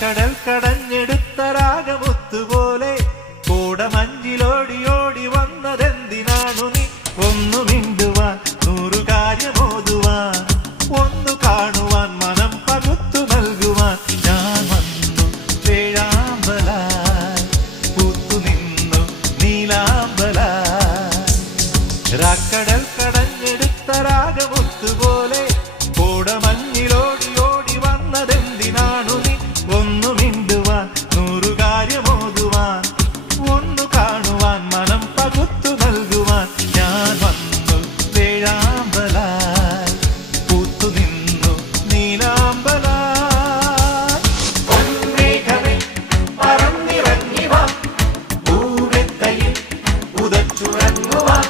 രാക്കടൽ കടഞ്ഞെടുത്ത രാഗമുത്തുപോലെ കോടമഞ്ഞിലോടി ഓടി വന്നതെന്തിനാണു നീ? ഒന്നു മിണ്ടുവാൻ, നൂറു കാര്യമോതുവാൻ, ഒന്നു കാണുവാൻ, മനം പകുത്തു നൽകുവാൻ. ഞാൻ വന്നു വേഴാമ്പലായി, പൂത്തു നിന്നു നീലാമ്പലായി. രാക്കടൽ കടഞ്ഞെടുത്ത രാഗമുത്തുപോലെ കോടമഞ്ഞിലോടി ഓടി വന്നതെന്തിനാണു നീ? ഒന്നു മിണ്ടുവാൻ, നൂറു കാര്യമോതുവാൻ, ഒന്നു കാണുവാൻ, മനം പകുത്തു നൽകുവാൻ. ഞാൻ വന്നു വേഴാമ്പലായി, പൂത്തു നിന്നു നീലാമ്പലായി. പൊന്മേഘമേ പറന്നിറങ്ങി വാ, പൂവെത്തയിൽ ഉദച്ചുറങ്ങുവാൻ.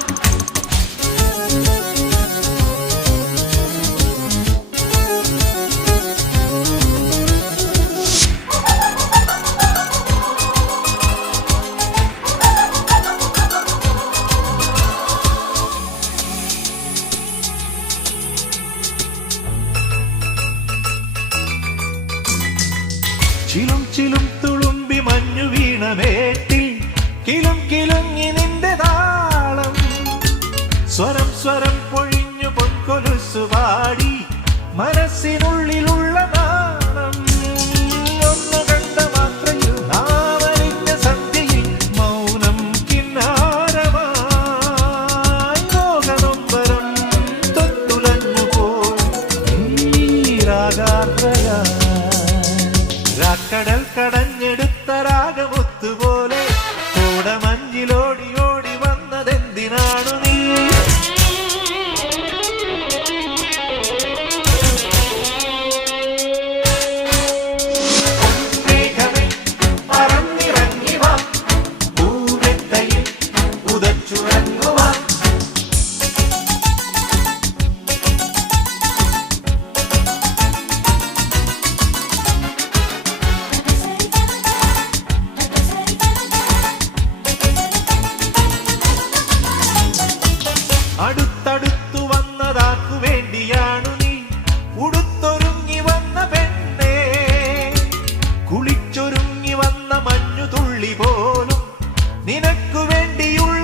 ചിലും ചിലും തുളുമ്പി മഞ്ഞു വീണമേട്ടിൽ കിലും കിലുങ്ങി നിന്റെ താളം. സ്വരം സ്വരം പൊഴിഞ്ഞു പൊൻകൊലുസു പാടി മനസ്സിനുള്ളിലുള്ള നാണം. ഒന്നു കണ്ട മാത്രയിൽ നാമറിഞ്ഞ സന്ധ്യയിൽ മൗനം കിന്നാരമായി. ലോകനൊമ്പരം തൊട്ടുലഞ്ഞു പോയി രാഗാത്രയായി. രാക്കടൽ കടഞ്ഞെടുത്ത രാഗമുത്തുപോലെ കോടമഞ്ഞിലോടി ഓടി വന്നതെന്തിനാണു നീ? മേഘമേ പറന്നിറങ്ങി വാ, പൂവെത്തയിൽ ഉദച്ചുറങ്ങുവാൻ. അടുത്തടുത്തു വന്നതാർക്കു വേണ്ടിയാണു നീ? ഉടുത്തൊരുങ്ങി വന്ന പെണ്ണേ, കുളിച്ചൊരുങ്ങി വന്ന മഞ്ഞു തുള്ളി പോലും നിനക്കു വേണ്ടിയുള്ള